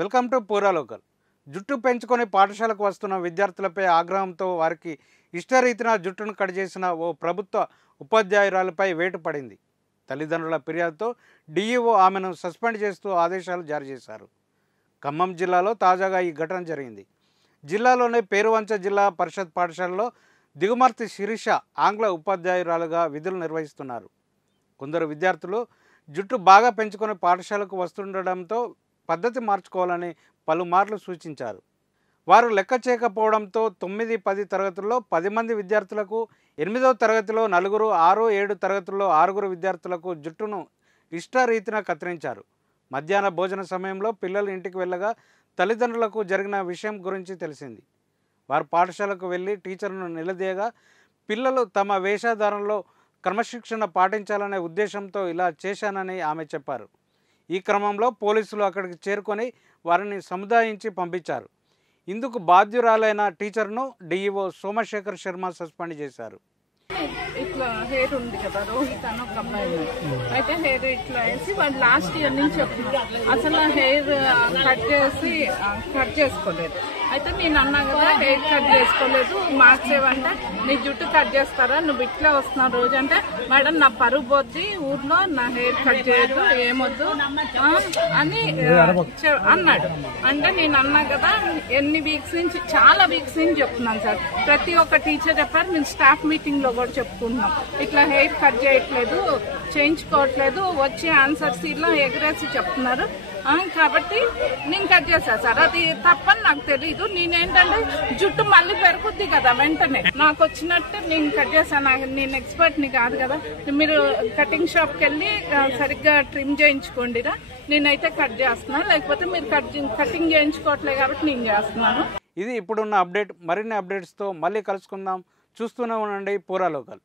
Welcome to పూరా local. జుట్టు పెంచుకొని పాఠశాలకు వస్తున్న విద్యార్థులపై ఆగ్రహంతో వారికి ఇష్టరీతిన జుట్టును కట్ చేసిన ఓ ప్రభుత్వ ఉపాధ్యాయురాలపై వేటు పడింది. తల్లిదండ్రుల ఫిర్యాదుతో డీఈఓ ఆమెను సస్పెండ్ చేస్తూ ఆదేశాలు జారీ చేశారు. ఖమ్మం జిల్లాలో తాజాగా ఈ ఘటన జరిగింది. జిల్లాలోని పేరువంచ జిల్లా పరిషత్ పాఠశాలలో దిగుమర్తి శిరీష ఆంగ్ల ఉపాధ్యాయురాలుగా విధులు నిర్వహిస్తున్నారు. కొందరు విద్యార్థులు జుట్టు బాగా పెంచుకొని పాఠశాలకు వస్తుండడంతో పద్ధతి మార్చుకోవాలని పలుమార్లు సూచించారు. వారు లెక్క చేయకపోవడంతో 9, 10 తరగతుల్లో 10 మంది విద్యార్థులకు, 8వ తరగతిలో 4, 6, 7 తరగతుల్లో 6 విద్యార్థులకు జుట్టును ఇష్టరీతిన కత్తిరించారు. మధ్యాహ్న భోజన సమయంలో పిల్లలు ఇంటికి వెళ్ళగా తల్లిదండ్రులకు జరిగిన విషయం గురించి తెలిసింది. వారు పాఠశాలకు వెళ్ళి టీచర్ను నిలదీయగా పిల్లలు తమ వేషధారణలో క్రమశిక్షణ పాటించాలనే ఉద్దేశంతో ఇలా చేశానని ఆమె చెప్పారు. ఈ క్రమంలో పోలీసులు అక్కడికి చేరుకొని వారిని సముదాయించి పంపించారు. ఇందుకు బాధ్యురాలైన టీచర్ను డీఈఓ సోమశేఖర్ శర్మ సస్పెండ్ చేశారు. ఇట్లా హెయిర్ ఉంది కదా, రోహిత్ అని ఒక అబ్బాయి, అయితే హెయిర్ ఇట్లా వేసి వాడు లాస్ట్ ఇయర్ నుంచి చెప్తున్నాడు అసలు హెయిర్ కట్ చేసుకోలేదు. అయితే నేను అన్నా కదా హెయిర్ కట్ చేసుకోలేదు, మార్క్స్ ఏమంటే నీ జుట్టు కట్ చేస్తారా, నువ్వు ఇట్లా వస్తున్నావు రోజు అంటే, మేడం నా పరువు పోద్ది ఊర్లో, నా హెయిర్ కట్ చేయొద్దు ఏమొద్దు అని అన్నాడు. అంటే నేను అన్నా కదా ఎన్ని వీక్స్ నుంచి, చాలా వీక్స్ నుంచి చెప్తున్నాను సార్, ప్రతి ఒక్క టీచర్ చెప్పారు, మేము స్టాఫ్ మీటింగ్ లో కూడా చెప్పుకుంటున్నాం, ఇట్లా హెయిర్ కట్ చేయట్లేదు, చేయించుకోవట్లేదు, వచ్చి ఆన్సర్స్ ఇలా ఎగరేసి చెప్తున్నారు. కాబట్టి నేను కట్ చేశాను సార్, అది తప్పని నాకు తెలీదు. నేనేంటంటే జుట్టు మళ్ళీ పెరుగుద్ది కదా వెంటనే, నాకు వచ్చినట్టు నేను కట్ చేశాను. నేను ఎక్స్పర్ట్ని కాదు కదా, మీరు కటింగ్ షాప్కి వెళ్ళి సరిగ్గా ట్రిమ్ చేయించుకోండిరా, నేనైతే కట్ చేస్తున్నాను, లేకపోతే మీరు కటింగ్ చేయించుకోవట్లేదు కాబట్టి నేను చేస్తున్నాను. ఇది ఇప్పుడున్న అప్డేట్. మరిన్ని అప్డేట్స్తో మళ్ళీ కలుసుకుందాం. చూస్తూనే ఉండండి పూరా లోకల్.